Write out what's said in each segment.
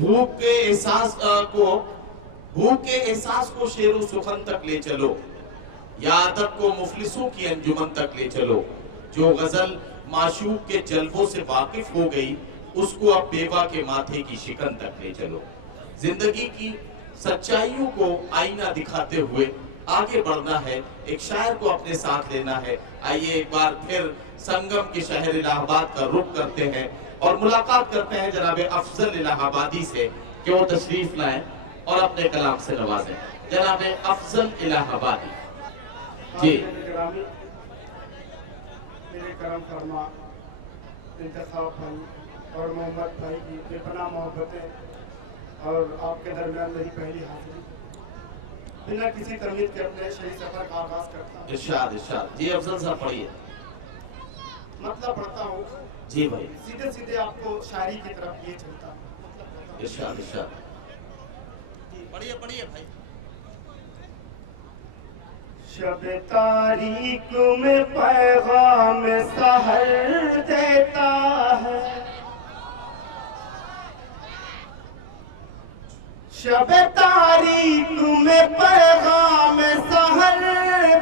भूख के एहसास को शेर सुखन तक ले चलो, या अदब को मुफलिसों की अंजुमन तक ले चलो। जो गजल माशूक के जलवों से वाकिफ हो गई, उसको अब बेवा के माथे की शिकन तक ले चलो। जिंदगी की सच्चाइयों को आईना दिखाते हुए आगे बढ़ना है, एक शायर को अपने साथ लेना है। आइए एक बार फिर संगम के शहर इलाहाबाद का रुख करते हैं और मुलाकात करते हैं जनाब अफजल इलाहाबादी से कि वो तशरीफ लाएं और अपने कलाम से नवाजें। जनाब अफजल इलाहाबादी जी। मेरे करम फरमा इंतखाब भाई और मोहम्मद भाई की बेपनाह मोहब्बतें और आपके दरमियान मेरी पहली हाजिरी। बिना किसी तरमीद के अपने शही सफर का आगाज करता हूँ। इरशाद इरशाद जी। अफजल साहब पढ़िए। मतलब पढ़ता हूँ जी भाई। सीधे सीधे आपको शायरी की तरफ ये चलता हूँ। इरशाद इरशाद पढ़िए पढ़िए भाई। शब तारीक में पैगाम सहर देता है, शब तारीक में पैगाम सहर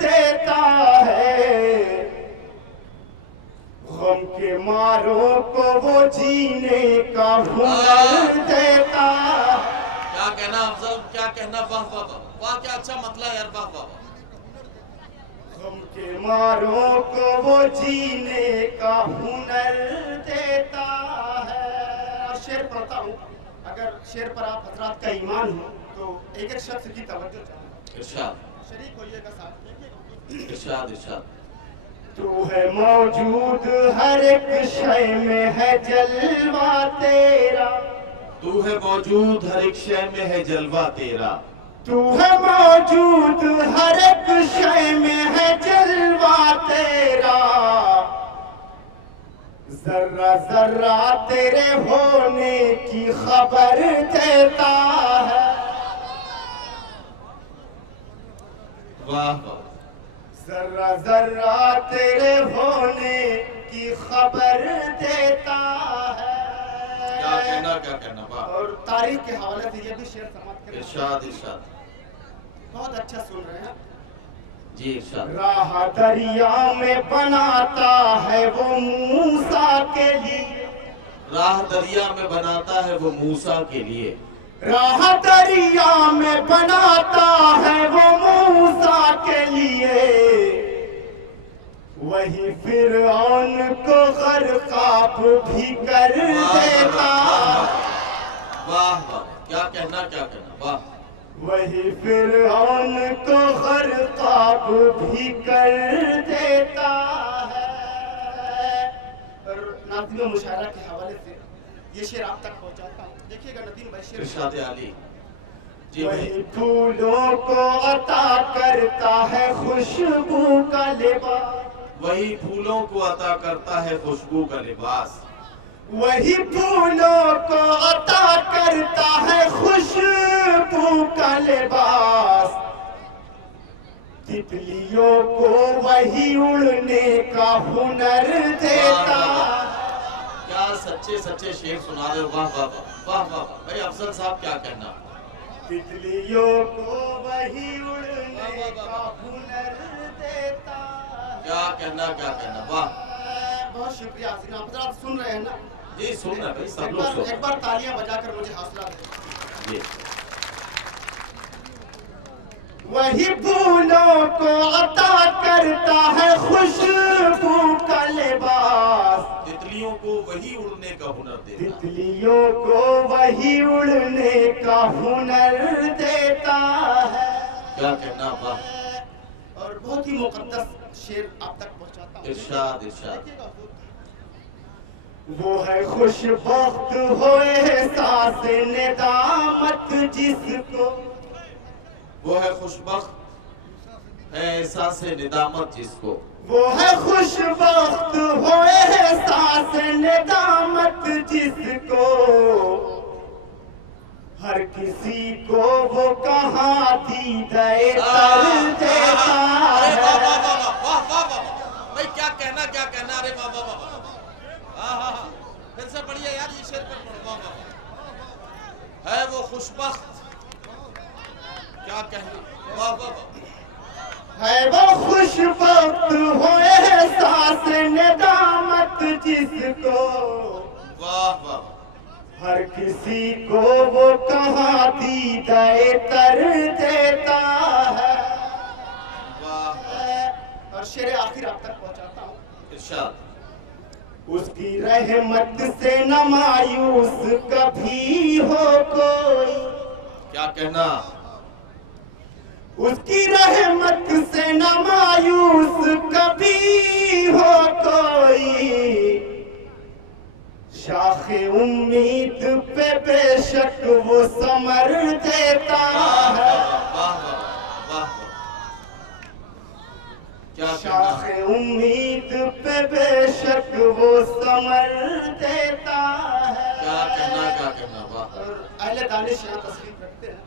देता है। गम के मारों को वो जीने का हुनर देता है। क्या कहना अफजल, क्या कहना, वाह वाह वाह वाह, क्या अच्छा मतला यार, वाह वाह वाह। गम के मारों को वो जीने का हुनर देता है। शेर पढ़ता हूँ, अगर शेर पर आप हजरात का ईमान हो तो एक एक शख्स की तवज्जो चाहूँ। इरशाद शरीक होइएगा साथ। इरशाद इरशाद। तू है मौजूद हर एक शय में है जलवा तेरा, तू है मौजूद हर एक शय में है जलवा तेरा, तू है मौजूद हर एक शय में है जलवा तेरा। जर्रा जर्रा तेरे होने की खबर देता है। वाह वाह। जर्रा जर्रा तेरे होने की खबर देता है। क्या कहना, क्या कहना, वाह। और तारीख के हवाले से ये भी शेर समाप्त करें। इरशाद इरशाद। बहुत अच्छा सुन रहे हैं जी इरशाद। राह दरिया में बनाता है वो मूसा के लिए, राह दरिया में बनाता है वो मूसा के लिए, राह दरिया में बनाता है वो मूसा के लिए। वही फिरौन को गरकाब भी कर देता। वाह वाह, क्या कहना, क्या कहना, वाह। वही फिरौन को गरकाब भी कर देता है। और नाज़िम मुशायरा के हवाले से ये शेर आप तक पहुंचाता हूँ, देखिएगा नदीम भाई शेर। इरशाद आली जी। वही फूलों को अता करता है खुशबू का लिबास, वही फूलों को अता करता है खुशबू का लिबास, वही फूलों को अता करता है खुशबू का लिबास। तितलियों को वही उड़ने का हुनर देता। क्या सच्चे सच्चे शेर सुना रहे हो, वाह वाह वाह वाह वाह। भाई अफजल साहब क्या कहना। तितलियों को वही उड़ने का हुनर देता। क्या कहना, क्या कहना, वाह। बहुत शुक्रिया हाज़रीन, आप सुन रहे हैं ना? जी सुन रहे भाई, सब लोग सुन। एक बार तालियां बजाकर मुझे हौसला दें। जी। वही फूलों को अता करता है खुशबू का लिबास, तितलियों को वही उड़ने का हुनर देता, तितलियों को वही उड़ने का हुनर देता है। क्या कहना, वाह। और बहुत ही मुकद्दस शेर आप तक पहुंचाता हूं। इरशाद इरशाद। वो है खुशबख्त हो एहसास नेदामत जिसको, वो है खुशबख्त है एहसास निदामत जिसको, वो है खुशबख्त हो एहसास नेदामत जिसको। हर किसी को वो कहाँ दीदा तर देता है। वाह वाह वाह वाह वाह वाह। भाई क्या कहना, क्या कहना, अरे वाह वाह वाह। हाँ हाँ हाँ, फिर से पढ़िए यार, ये शेर पर पढ़ो, वाह वाह। खुशबख्त, क्या कहना, वाह वाह वाह, है वो खुशबख्त हो एहसास नदामत जिसको, वाह वाह, हर किसी को वो कहाँ दीदाए तर देता है। वाह, और शेर आखिर आप तक पहुंचाता हूँ। इरशाद, उसकी रहमत से न मायूस कभी हो कोई, क्या कहना, उसकी रहमत से न मायूस कभी हो कोई, शाखे उम्मीद पे बेशक वो समर देता वाह है। वाह वाह वाह, क्या कहना, शाखे उम्मीद पे बेशक वो समर देता है। क्या कहना, क्या कहना, वाह, और अहले दानिश यहाँ तशरीफ रखते हैं।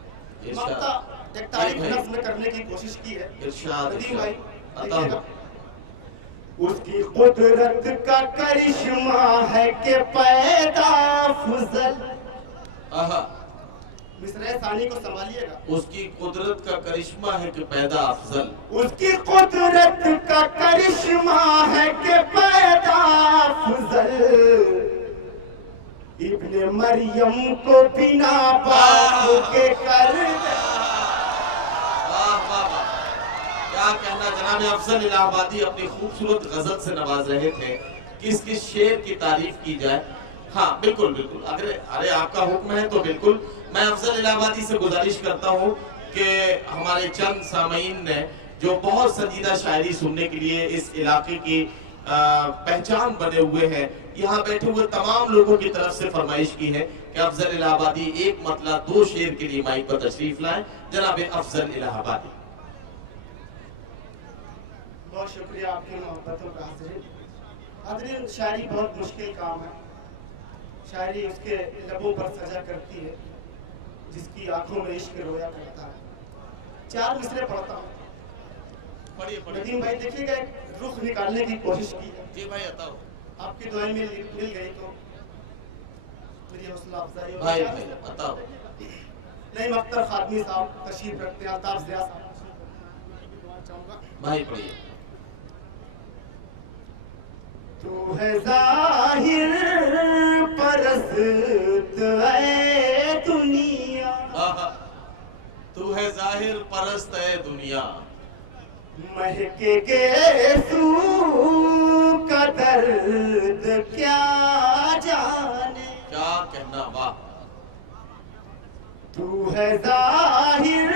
इरशाद। मक्ता एक तारीफ भाई। नज़्म करने की कोशिश की है। इरशाद, नदीम इरशाद, भाई अता देखिएगा, उसकी कुदरत का करिश्मा है कि पैदा फजल। आहा, मिसरे सानी को संभालिएगा। उसकी कुदरत का करिश्मा है कि पैदा अफजल, उसकी कुदरत का करिश्मा है कि पैदा फजल, इब्ने मरियम को बिना बाप के कर वाह वाह वाह, क्या कहना। जनाब अफजल इलाहाबादी अपनी खूबसूरत गजल से नवाज रहे थे, किस किस शेर की तारीफ की जाए। हाँ बिल्कुल बिल्कुल, अरे आपका हुक्म है तो बिल्कुल। मैं अफजल इलाहाबादी से गुजारिश करता हूँ कि हमारे चंद सामीन ने जो बहुत संजीदा शायरी सुनने के लिए इस इलाके की पहचान बने हुए हैं, यहाँ बैठे हुए तमाम लोगों की तरफ से फरमाइश की है कि अफजल इलाहाबादी एक मतला 2 शेर के लिए माइक पर तशरीफ लाएं। जनाब अफजल इलाहाबादी। बहुत शुक्रिया आपकी मोहब्बतों का हाज़िरीन। हाज़िरीन, शायरी बहुत मुश्किल काम है। शायरी उसके लबों पर सजा करती है जिसकी आंखों में इश्क रोया करता है। 4 मिसरे पढ़ता हूँ। पढ़िए पढ़िए नदीम भाई देखिएगा, एक रुख निकालने की कोशिश की है। जी भाई, अता हो आपकी दुआएं मिल गई तो मेरी हौसला अफजाई होगी। भाई भाई, अता हो नईम अख्तर खादमी साहब तशरीफ रखते हैं। अल्ताफ ज़िया साहब चाहूँगा। भाई, पढ़िए। तू है ज़ाहिर परस्त है दुनिया, आहा, तू है जाहिर परस्त है दुनिया, महके गेसू का दर्द क्या जाने। क्या कहना, वाह, तू है ज़ाहिर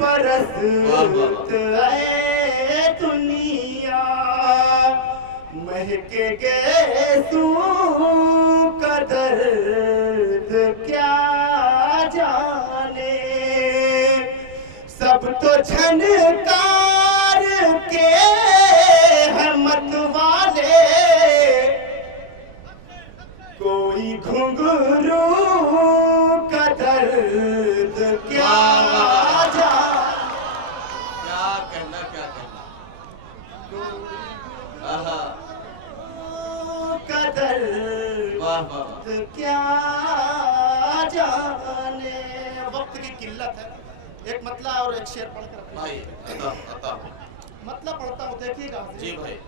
परस्त है दुनिया, महके गेसू का दर्द क्या जाने। सब तो झनकार के हैं मत वाले, कोई घुंघरू का दर्द क्या जाने। क्या कहना, क्या कहना, आहा, का दर्द वाह वाह, क्या जाने। वक्त की किल्लत है, एक मतला और एक शेर पढ़कर भाई, अता अता, मतला पढ़ता हूँ, देखिएगा। जी भाई,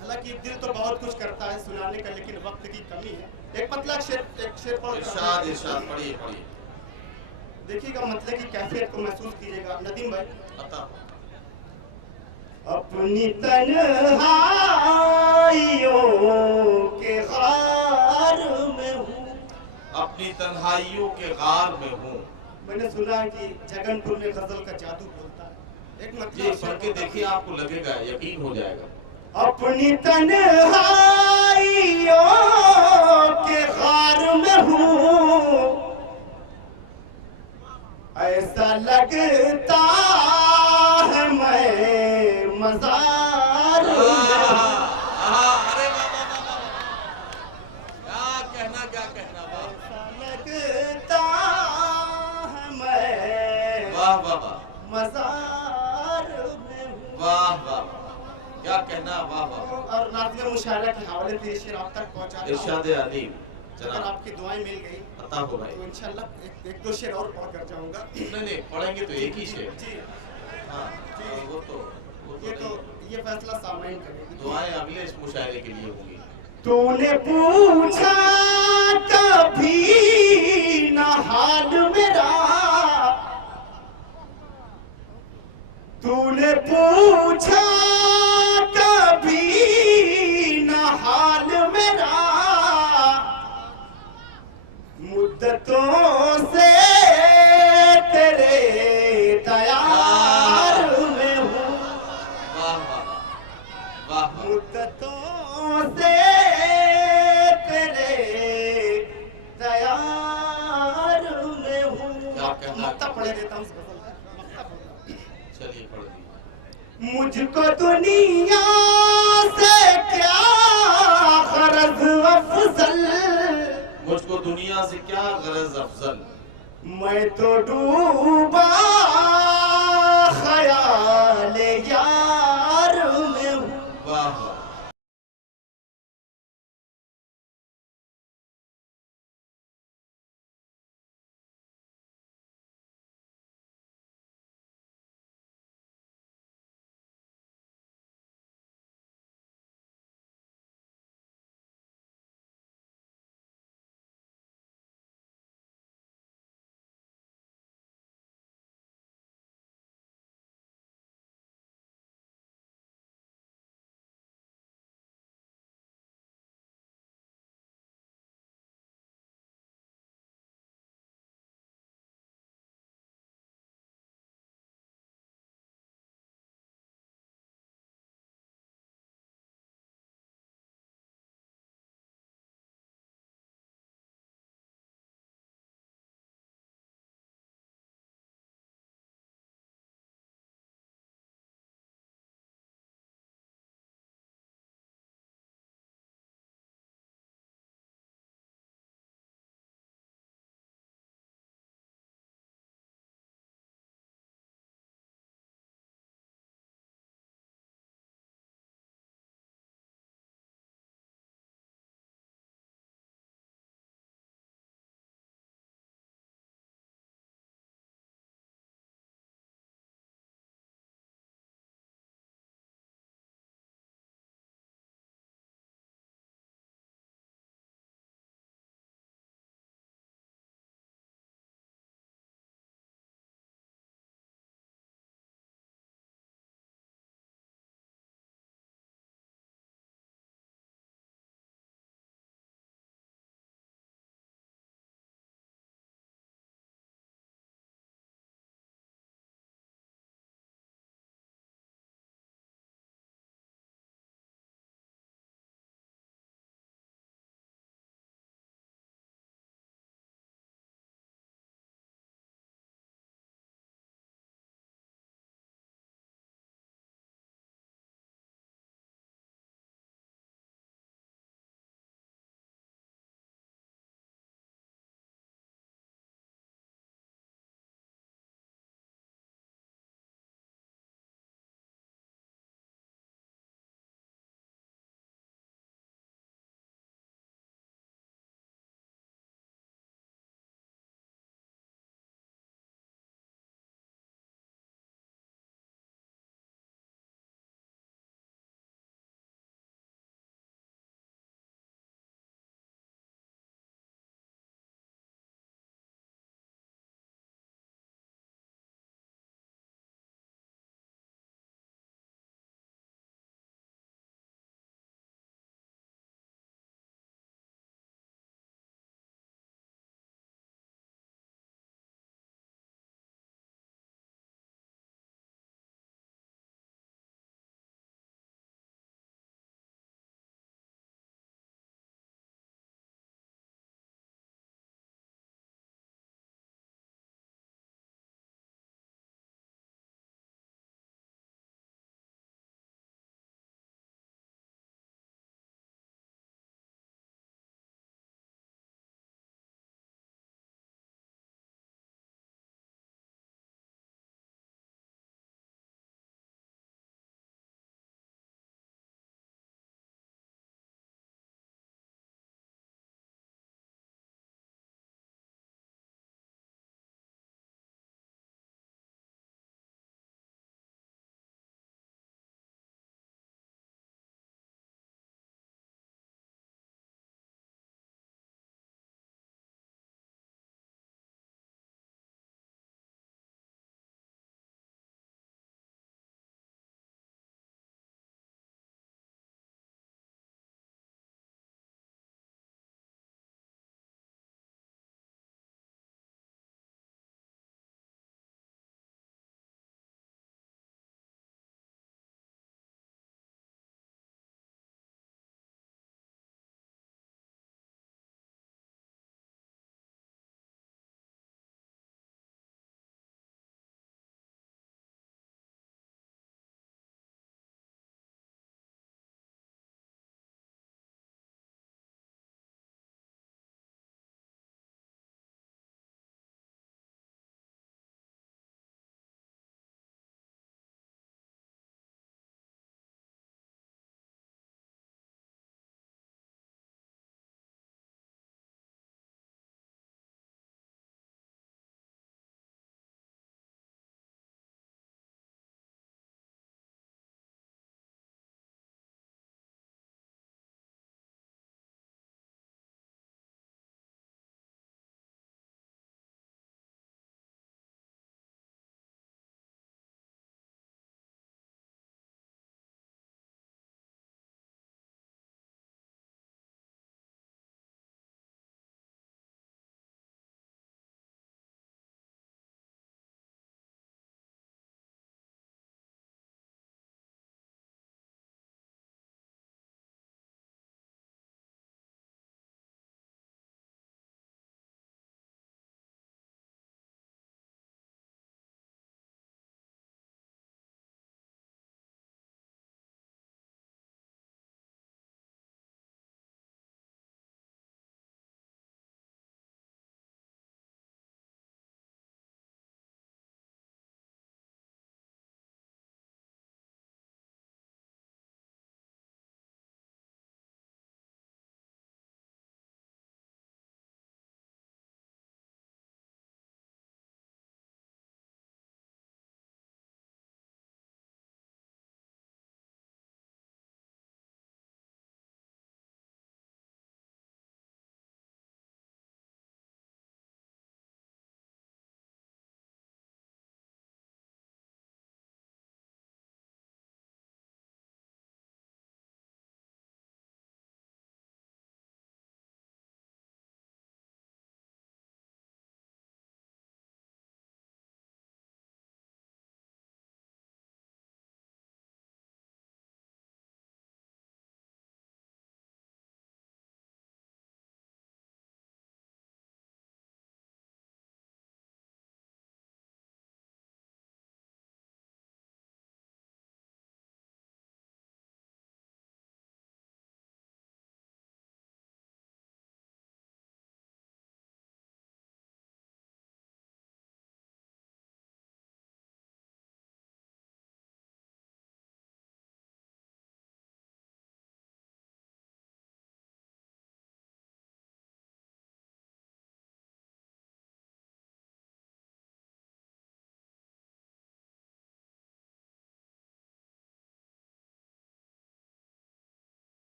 हालांकि दिल तो बहुत कुछ करता है सुनाने का, लेकिन वक्त की कमी है। एक मतला एक शेर पढ़ इरशाद इरशाद, पढ़िए पढ़िए, देखिएगा, मतले की कैफियत को महसूस कीजिएगा। नदीम भाई, अता, अपनी तन्हाइयों के गार में हूँ, अपनी तन्हाइयों के गार में हूँ। मैंने सुना है कि जगनपुर में गजल का जादू बोलता है। एक जी मतलब पढ़ के देखिए, आपको लगेगा, यकीन हो जाएगा। अपनी तन्हाइयों के गार में हूँ, ऐसा लगता है मैं मज़ार में हूँ। अरे वाह वाह वाह वाह, क्या कहना, क्या कहना, वाह लगता है मैं वाह वाह वाह, मज़ार में हूँ। वाह वाह, क्या कहना, वाह वाह, और नाज़िम मुशायरा के हवाले से शेर आप तक पहुँचा। इरशाद अली, اگر آپ کی دعائیں مل گئی عطا ہو بھائی. تو انشاءاللہ ایک دو شعر اور پڑھ کر جاؤں گا. نہیں پڑھیں گے تو ایک ہی شعر. جی ہاں وہ تو یہ فیصلہ سامعین کریں گے. دعائیں اگلے اس مشاعرے کے لیے ہوں گی. تو نے پوچھا کبھی نہ حال میرا، تو نے پوچھا کبھی نہ حال میرا، مدتوں سے تیرے دیار میں ہوں. واہ واہ. مدتوں سے تیرے دیار میں ہوں. کیا کہنا. مقطع پڑھے دیتا ہوں اس غزل کا. چلیے پڑھ دیجیے. مجھ کو دنیا سے کیا غرض افضل، مجھ کو دنیا سے کیا غرض افضل، میں تو ڈوبا خیال یار